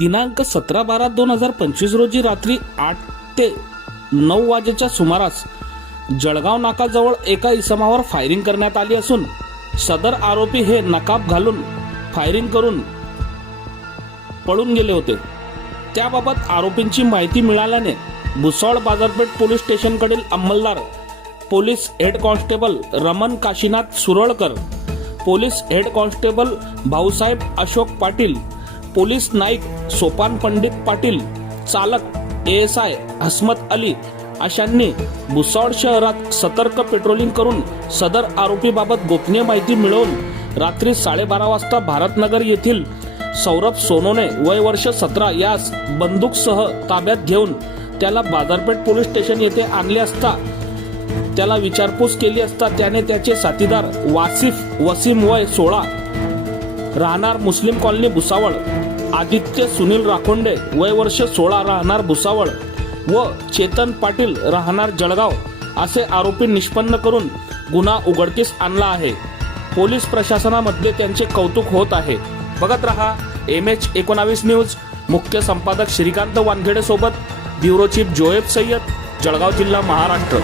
दिनांक सतरा बारा दोन हजार पंचवीस रोजी रात्री आठ ते नऊ वाजेच्या सुमारास जळगाव नाकाजवळ एका इसमावर फायरिंग करण्यात आली असून सदर आरोपी हे नकाब घालून फायरिंग करून पळून गेले होते. त्याबाबत आरोपींची माहिती मिळाल्याने भुसावळ बाजारपेठ पोलीस स्टेशनकडील अंमलदार police head constable Raman Kashinath Suralkar police head constable Bhausaheb Ashok Patil police Naik Sopan Pandit Patil चालक एस आय हसमत अली अशांनी भुसावळ शहरात सतर्क पेट्रोलिंग करून सदर आरोपीबाबत गोपनीय माहिती मिळवून रात्री साडेबारा वाजता भारतनगर येथील सौरभ सोनोने वय वर्ष सतरा यास बंदूकसह ताब्यात घेऊन त्याला बाजारपेठ पोलीस स्टेशन येथे आणले असता त्याला विचारपूस केली असता त्याने त्याचे साथीदार वासिफ वसीम वय सोळा राहणार मुस्लिम कॉलनी भुसावळ. आदित्य सुनील राखोंडे वय वर्ष सोळा राहणार भुसावळ. व चेतन पाटील राहणार जळगाव असे आरोपी निष्पन्न करून गुन्हा उघडकीस आणला आहे. पोलीस प्रशासनामध्ये त्यांचे कौतुक होत आहे. बघत रहा एम एच एकोणावीस न्यूज. मुख्य संपादक श्रीकांत वानखेडे सोबत ब्युरो चीफ जोएब सय्यद जळगाव जिल्हा महाराष्ट्र.